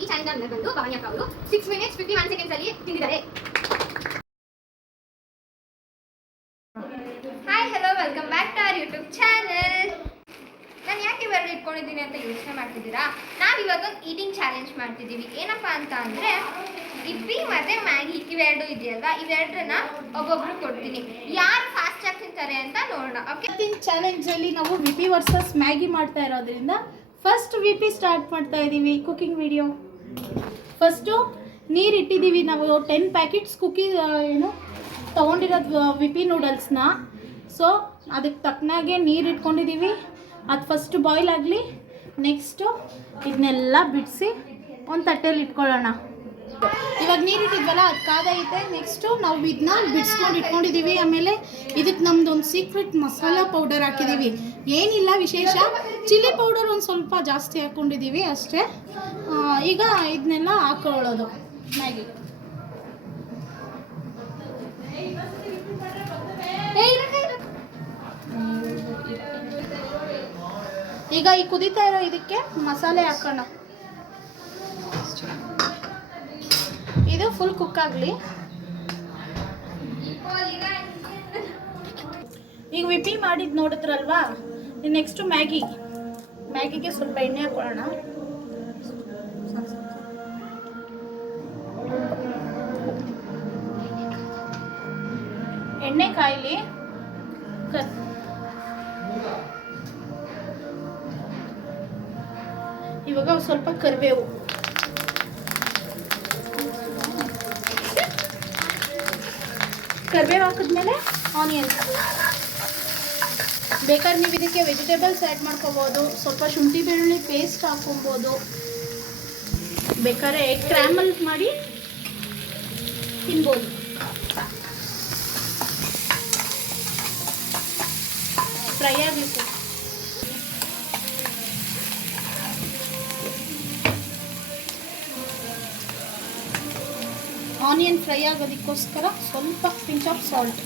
ಈ ಚಾಲೆಂಜ್ ನ ಬಂದು ಭವಾನಿ ಅಕ್ಕ ಅವರು 6 minutes 51 seconds ಅಲ್ಲಿ ತಿಂದಿದ್ದಾರೆ. Hi hello welcome back to our YouTube channel. ನಾನು ಯಾಕೆ ಇವೆರಡು ಇಟ್ಕೊಂಡಿದ್ದೀನಿ ಅಂತ ಯೋಚನೆ ಮಾಡ್ತಿದ್ದೀರಾ? ನಾವಿವಾಗ ಈಟಿಂಗ್ ಚಾಲೆಂಜ್ ಮಾಡ್ತಿದ್ದೀವಿ. ಏನಪ್ಪ ಅಂತ ಅಂದರೆ ಇಪ್ಪಿ ಮತ್ತು ಮ್ಯಾಗಿ ಇವೆರಡು ಇದೆಯಲ್ವಾ, ಇವೆರಡನ್ನ ಒಬ್ಬೊಬ್ರು ಕೊಡ್ತೀನಿ. ಯಾರು ಫಾಸ್ಟ್ ಆಗಿ ತಿಂತಾರೆ ಅಂತ ನೋಡೋಣ. ಓಕೆ, ಈಟಿಂಗ್ ಚಾಲೆಂಜಲ್ಲಿ ನಾವು ವಿಪಿ ವರ್ಸಸ್ ಮ್ಯಾಗಿ ಮಾಡ್ತಾ ಇರೋದ್ರಿಂದ ಫಸ್ಟ್ ವಿಪಿ ಸ್ಟಾರ್ಟ್ ಮಾಡ್ತಾ ಇದ್ದೀವಿ. Cooking video. ಫಸ್ಟು ನೀರು ಇಟ್ಟಿದ್ದೀವಿ ನಾವು 10 ಪ್ಯಾಕೆಟ್ಸ್ ತೊಗೊಂಡಿರೋದು ವಿಪಿ ನೂಡಲ್ಸ್ನ. ಸೊ ಅದಕ್ಕೆ ತಕ್ಕನಾಗೆ ನೀರು ಇಟ್ಕೊಂಡಿದ್ದೀವಿ. ಅದು ಫಸ್ಟ್ ಬಾಯ್ಲ್ ಆಗಲಿ. ನೆಕ್ಸ್ಟು ಇದನ್ನೆಲ್ಲ ಬಿಡಿಸಿ ಒಂದು ತಟ್ಟೆಯಲ್ಲಿ ಇಟ್ಕೊಳ್ಳೋಣ. ಇವಾಗ ನೀರಿಟ್ಟಿದ್ವಲ್ಲ ಅದು ಕಾದೈತೆ. ನೆಕ್ಸ್ಟು ನಾವು ಇದನ್ನ ಬಿಡಿಸ್ಕೊಂಡು ಇಟ್ಕೊಂಡಿದ್ದೀವಿ. ಆಮೇಲೆ ಇದಕ್ಕೆ ನಮ್ದು ಒಂದು ಸೀಕ್ರೆಟ್ ಮಸಾಲ ಪೌಡರ್ ಹಾಕಿದ್ದೀವಿ. ಏನಿಲ್ಲ ವಿಶೇಷ, ಚಿಲ್ಲಿ ಪೌಡರ್ ಒಂದು ಸ್ವಲ್ಪ ಜಾಸ್ತಿ ಹಾಕ್ಕೊಂಡಿದ್ದೀವಿ ಅಷ್ಟೇ. ಈಗ ಇದನ್ನೆಲ್ಲ ಹಾಕೊಳ್ಳೋದು ಮ್ಯಾಗಿ. ಈಗ ಈ ಕುದೀತಾ ಇರೋ ಇದಕ್ಕೆ ಮಸಾಲೆ ಹಾಕೋಣ. ಇದು ಫುಲ್ ಕುಕ್ ಆಗಲಿ. ಈಗ ವಿಪಿ ಮಾಡಿದ್ದು ನೋಡಿದ್ರಲ್ವಾ, ನೆಕ್ಸ್ಟು ಮ್ಯಾಗಿಗೆ ಸ್ವಲ್ಪ ಎಣ್ಣೆ ಹಾಕೊಳ್ಳೋಣ. ಎಣ್ಣೆ ಕಾಯಿಲಿ. ಇವಾಗ ಸ್ವಲ್ಪ ಕರಿಬೇವು, ಹಾಕಿದ್ಮೇಲೆ ಆನಿಯನ್ಸ್. ಬೇಕಾದ್ರೆ ನೀವು ಇದಕ್ಕೆ ವೆಜಿಟೇಬಲ್ಸ್ ಆ್ಯಡ್ ಮಾಡ್ಕೋಬೋದು. ಸ್ವಲ್ಪ ಶುಂಠಿ ಬೆಳ್ಳುಳ್ಳಿ ಪೇಸ್ಟ್ ಹಾಕೊಬೋದು. ಬೇಕಾದ್ರೆ ಎಗ್ ಕ್ರ್ಯಾಮಲ್ ಮಾಡಿ ತಿನ್ಬೋದು. ಫ್ರೈ ಆಗಬೇಕು. ಆನಿಯನ್ ಫ್ರೈ ಆಗೋದಕ್ಕೋಸ್ಕರ ಸ್ವಲ್ಪ ಪಿಂಚ್ ಆಫ್ ಸಾಲ್ಟ್.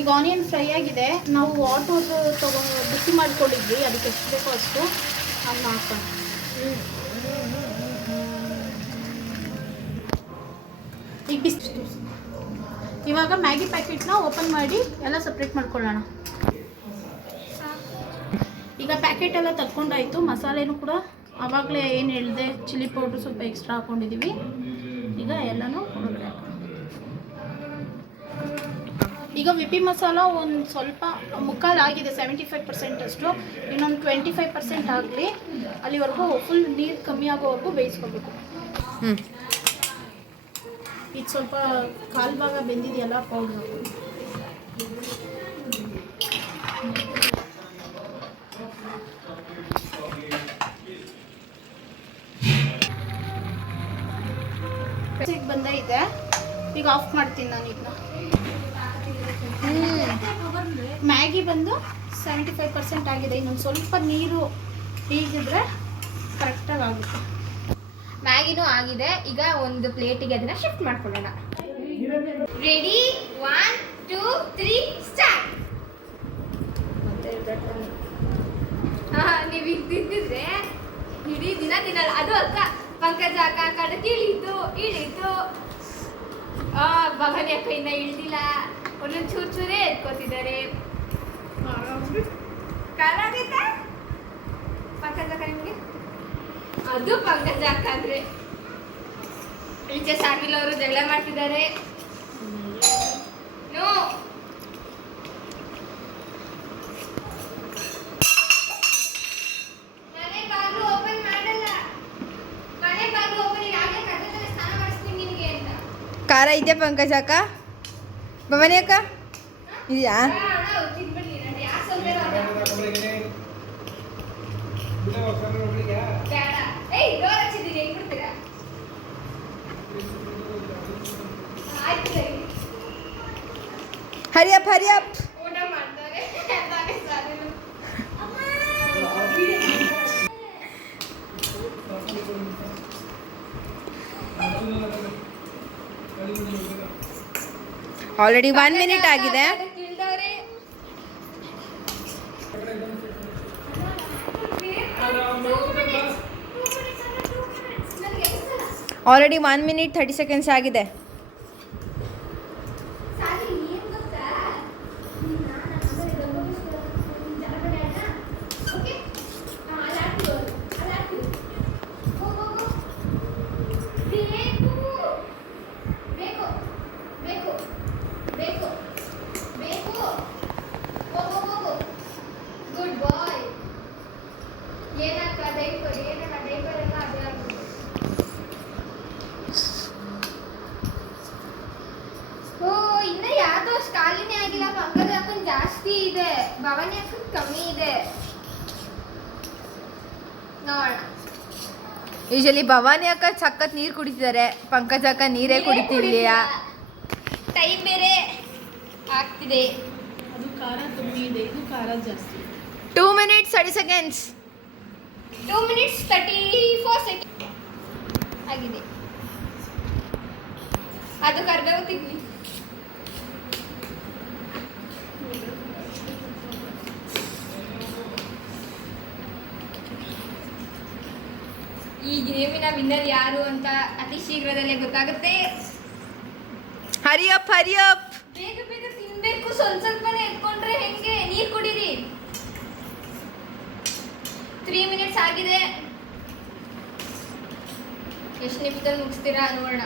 ಈಗ ಆನಿಯನ್ ಫ್ರೈ ಆಗಿದೆ. ನಾವು ವಾಟರ್ ಬಿಸಿ ಮಾಡ್ಕೊಂಡಿದ್ವಿ, ಅದಕ್ಕೆ ಎಷ್ಟು ಬೇಕೋ ಅಷ್ಟು ಅನ್ನ ಹಾಕೋಣ. ಈಗ ಇವಾಗ ಮ್ಯಾಗಿ ಪ್ಯಾಕೆಟ್ನ ಓಪನ್ ಮಾಡಿ ಎಲ್ಲ ಸಪ್ರೇಟ್ ಮಾಡ್ಕೊಳ್ಳೋಣ. ಈಗ ಪ್ಯಾಕೆಟ್ ಎಲ್ಲ ತಕ್ಕೊಂಡಾಯಿತು. ಮಸಾಲೆನೂ ಕೂಡ ಆವಾಗಲೇ ಏನು ಹೇಳಿದೆ, ಚಿಲ್ಲಿ ಪೌಡ್ರು ಸ್ವಲ್ಪ ಎಕ್ಸ್ಟ್ರಾ ಹಾಕ್ಕೊಂಡಿದ್ದೀವಿ. ಈಗ ಎಲ್ಲನೂ ಒಳಗಡೆ ಹಾಕೋಣ. ಈಗ ವಿಪಿ ಮಸಾಲ ಒಂದು ಸ್ವಲ್ಪ ಮುಕ್ಕಾಲು ಆಗಿದೆ, 75% ಅಷ್ಟು. ಇನ್ನೊಂದು 25% ಆಗಲಿ. ಅಲ್ಲಿವರೆಗೂ ಫುಲ್ ನೀರು ಕಮ್ಮಿ ಆಗೋವರೆಗೂ ಬೇಯಿಸ್ಕೋಬೇಕು. ಇದು ಸ್ವಲ್ಪ ಕಾಲು ಭಾಗ ಬೆಂದಿದೆಯಲ್ಲ, ಪೌಡ್ರ್ ಹಾಕೋದು. ಬಂದೈತೆ. ಈಗ ಆಫ್ ಮಾಡ್ತೀನಿ ನಾನು ಇದನ್ನ. ಮ್ಯಾಗಿ ಬಂದು 75% ಆಗಿದೆ. ಇನ್ನೊಂದು ಸ್ವಲ್ಪ ನೀರು ಹೀಗಿದ್ರೆ ಕರೆಕ್ಟಾಗಿ ಆಗುತ್ತೆ. ಮ್ಯಾಗಿನೂ ಆಗಿದೆ. ಈಗ ಒಂದು ಪ್ಲೇಟಿಗೆ ಅದನ್ನ ಶಿಫ್ಟ್ ಮಾಡ್ಕೊಳ್ಳೋಣ. Ready, 1 2 3 start. ನೀವು ಈಗ ತಿಂದಿದ್ರೆ ಇಡೀ ದಿನ ತಿನ್ನಲ್ಲ. ಅದು ಅಕ್ಕ ಪಂಕಜ ಅಕ್ಕ ಕಡೆ ಇಳಿತು. ಭವಾನಿ ಅಕ್ಕ ಇನ್ನ ಇಳ್ದಿಲ್ಲ. ಒಂದೊಂದು ಚೂರೇ ಎತ್ಕೋತಿದ್ದಾರೆ. ಕಾಲಾಗೈತ ಪಂಕಜ ಅಕ್ಕ ನಿಮಗೆ? ಅದು ಪಂಕಜ ಅಕ್ಕ ಅಂದ್ರೆ ಈಚೆ ಶಾಮಿಲ್ ಅವರು ಜಗಳ ಮಾಡ್ತಿದ್ದಾರೆ. ನೋ, ಮನೆ ಬಾಗಿಲು ಓಪನ್ ಮಾಡಲ್ಲ. ಮನೆ ಬಾಗಿಲು ಓಪನ್ ಆಗಲೇ ಕರೆದ್ರೆ ಸ್ನಾನ ಮಾಡಿಸ್ತೀನಿ ನಿನಗೆ ಅಂತ. ಖಾರ ಇದೆಯಾ ಪಂಕಜ ಅಕ್ಕ? ಭವಾನಿ ಅಕ್ಕ ಇದೆಯಾ? ಹರಿ ಅಪ್ ಊಟ ಮಾಡ್ತಾರೆ. ಆಲ್ರೆಡಿ 1 ಮಿನಿಟ್ ಆಗಿದೆ. ಆಲ್ರೆಡಿ 1 ಮಿನಿಟ್ 30 ಸೆಕೆಂಡ್ಸ್ ಆಗಿದೆ. ಗುಡ್ ಬಾಯ್. ಏನಕ್ಕ ಡೈಪರ್ ಎಲ್ಲ ಅದೇ ಆಗ್ಬೋದು. ಓ ಇನ್ನ ಯಾವ್ದೋ ಅಷ್ಟು ಖಾಲಿನೇ ಆಗಿಲ್ಲ. ಪಂಕಜ ಅಕ್ಕನ್ ಜಾಸ್ತಿ ಇದೆ, ಭವಾನಿ ಅಕ್ಕನ್ ಕಮ್ಮಿ ಇದೆ. ನೋಡೋಣ. ಯೂಶಲಿ ಭವಾನಿ ಅಕ್ಕ ಸಖತ್ ನೀರು ಕುಡಿತಿದ್ದಾರೆ, ಪಂಕಜ ಅಕ್ಕ ನೀರೇ ಕುಡಿತಿಲ್ಲ. ಟೈಮ್ ಬೇರೆ ಆಗ್ತಿದೆ. ಅದು ಖಾರ ಕಮ್ಮಿ ಇದೆ, ಇದು ಖಾರ ಜಾಸ್ತಿ. 2 minutes 30 seconds. 2 minutes 34 seconds ಆಗಿದೆ. ಅದು ಕರ್ಬೇವು ತಿನ್ನಿ. ಈ ಗೇಮಿನ ವಿನ್ನರ್ ಯಾರು ಅಂತ ಅತಿ ಶೀಘ್ರದಲ್ಲೇ ಗೊತ್ತಾಗುತ್ತೆ. Hurry up. ಬೇಗ ಬೇಗ ತಿನ್ಬೇಕು. ಸ್ವಲ್ಪನೇ ಎತ್ಕೊಂಡ್ರೆ ಹೆಂಗೆ? ನೀರು ಕುಡೀರಿ. 3 minutes ಆಗಿದೆ. ಎಷ್ಟು ನಿಮಿಷದಲ್ಲಿ ಮುಗಿಸ್ತೀರಾ ನೋಡೋಣ.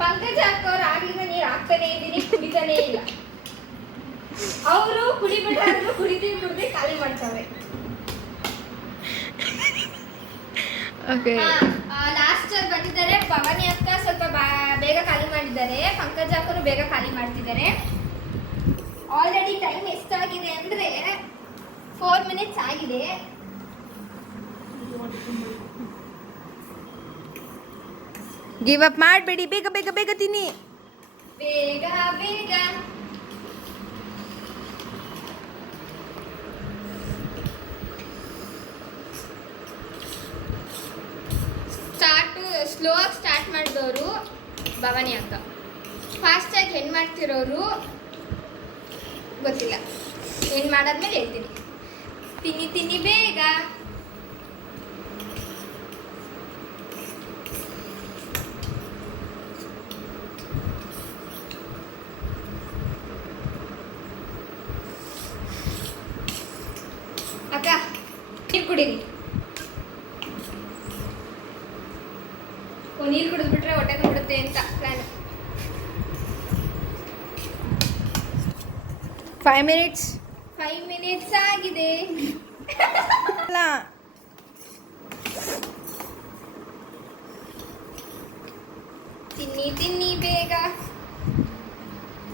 ಪಂಕಜ ಅಕ್ಕವ್ರು ಆಗ್ಲಿಂದ ನೀರು ಹಾಕ್ತಾನೆ ಇದ್ದೀನಿ, ಕುಡಿತಾನೆ ಇಲ್ಲ. ಅವರು ಕುಡಿಬಿಟ್ಟಾದ್ರೂ ಕುಡಿದೇ ಖಾಲಿ ಮಾಡ್ತಾರೆ. ಲಾಸ್ಟ್ ಬಂದಿದ್ದಾರೆ ಭವಾನಿ ಅಕ್ಕ, ಸ್ವಲ್ಪ ಬೇಗ ಖಾಲಿ ಮಾಡಿದ್ದಾರೆ. ಪಂಕಜ ಅಕ್ಕರು ಬೇಗ ಖಾಲಿ ಮಾಡ್ತಿದ್ದಾರೆ. ಆಲ್ರೆಡಿ ಟೈಮ್ ಎಷ್ಟಾಗಿದೆ ಅಂದ್ರೆ 4 minutes ಆಗಿದೆ. ಗಿವ್ ಅಪ್ ಮಾಡಬೇಡಿ, ಬೇಗ ಬೇಗ ಬೇಗ ತಿನ್ನಿ. ಬೇಗ ಬೇಗ. ಸ್ಲೋ ಆಗಿ ಸ್ಟಾರ್ಟ್ ಮಾಡಿದವರು ಭವಾನಿ ಅಕ್ಕ, ಫಾಸ್ಟಾಗಿ ಹೆಣ್ಣು ಮಾಡ್ತಿರೋರು ಗೊತ್ತಿಲ್ಲ. ಹೆಣ್ಣು ಮಾಡಾದ್ಮೇಲೆ ಹೇಳ್ತೀನಿ. ತಿನ್ನಿ ಬೇಗ. ಅಕ್ಕ ನೀರು ಕುಡೀರಿ. ನೀರು ಕುಡಿದ್ಬಿಟ್ರೆ ಹೊಟ್ಟೆ ತುಂಬಿಡುತ್ತೆ ಅಂತ ಪ್ಲಾನ್. 5 minutes. 5 minutes ಆಗಿದೆ. ಅಲ್ಲ, ತಿನ್ನಿ ಬೇಗ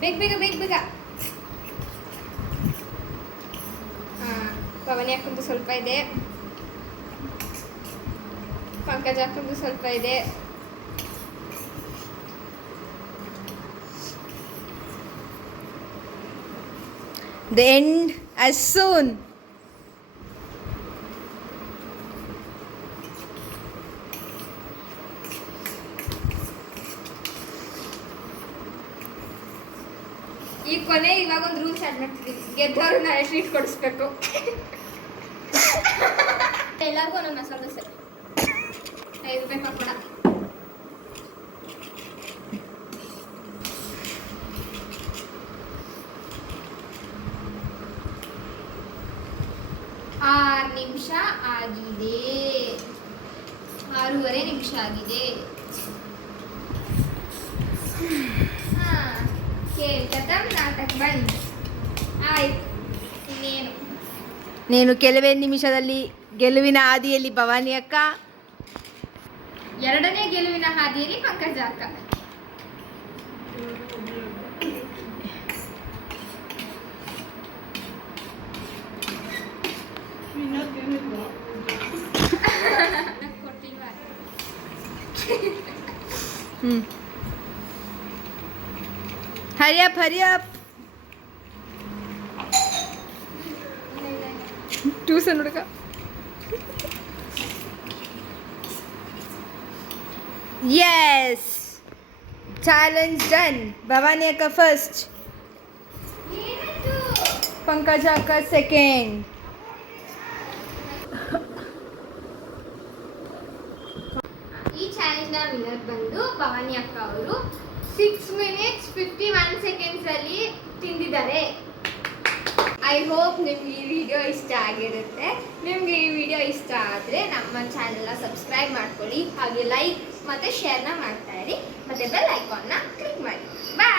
ಬೇಗ ಬೇಗ ಬೇಗ. ಭವಾನಿ ಹಾಕೊಂಡು ಸ್ವಲ್ಪ ಇದೆ, ಪಂಕಜ ಹಾಕೊಂಡು ಸ್ವಲ್ಪ ಇದೆ. the end as soon. ಈ ಕೊನೆ ಇವಾಗ ಒಂದು ರೂಲ್ ಸ್ಟಾರ್ಟ್ ಮಾಡ್ತಿದ್ದೀವಿ. ಗೆದ್ದವರು ನಾಳೆ ಟ್ರೀಟ್ ಕೊಡಿಸ್ಬೇಕು. ಎಲ್ಲರಿಗೂ ಒಂದೊಂದು ಮಸಾಲೆ ದೋಸೆ 5 ರೂಪಾಯಿ ಪಕೋಡ. ಆರು ನಿಮಿಷ ಆಗಿದೆ. 6:15 ನಿಮಿಷ ಆಗಿದೆ. ಕೇಳ್ಕತಮ್ ನಾಟಕ ಬಂದ್ ಆಯ್ತು. ಇನ್ನೇನು ನೀನು ಕೆಲವೇ ನಿಮಿಷದಲ್ಲಿ ಗೆಲುವಿನ ಹಾದಿಯಲ್ಲಿ ಭವಾನಿ ಅಕ್ಕ, 2ನೇ ಗೆಲುವಿನ ಹಾದಿಯಲ್ಲಿ ಪಂಕಜ ಅಕ್ಕ. ಹ್ಞೂ ಹರಿಯಪ್ ಹರಿಯಪ್ ಟ್ಯೂಷನ್ ಹುಡುಗ ಎಸ್ ಚಾಲೆಂಜ್ ಡನ್ ಭವಾನಿ ಅಕ್ಕ ಫಸ್ಟ್ ಪಂಕಜ ಅಕ್ಕ ಸೆಕೆಂಡ್ ಈ ಚಾಲೆಂಜ್ನ ವಿನ್ನರ್ ಬಂದು ಭವಾನಿ ಅಕ್ಕ ಅವರು 6 minutes 51 seconds ಅಲ್ಲಿ ತಿಂದಿದ್ದಾರೆ. ಐ ಹೋಪ್ ನಿಮ್ಗೆ ಈ ವಿಡಿಯೋ ಇಷ್ಟ ಆಗಿರುತ್ತೆ. ನಿಮಗೆ ಈ ವಿಡಿಯೋ ಇಷ್ಟ ಆದರೆ ನಮ್ಮ ಚಾನೆಲ್ನ ಸಬ್ಸ್ಕ್ರೈಬ್ ಮಾಡ್ಕೊಳ್ಳಿ, ಹಾಗೆ ಲೈಕ್ ಮತ್ತು ಶೇರ್ನ ಮಾಡ್ತಾ ಇರಿ, ಮತ್ತು ಬೆಲ್ ಐಕಾನ್ನ ಕ್ಲಿಕ್ ಮಾಡಿ. ಬಾಯ್.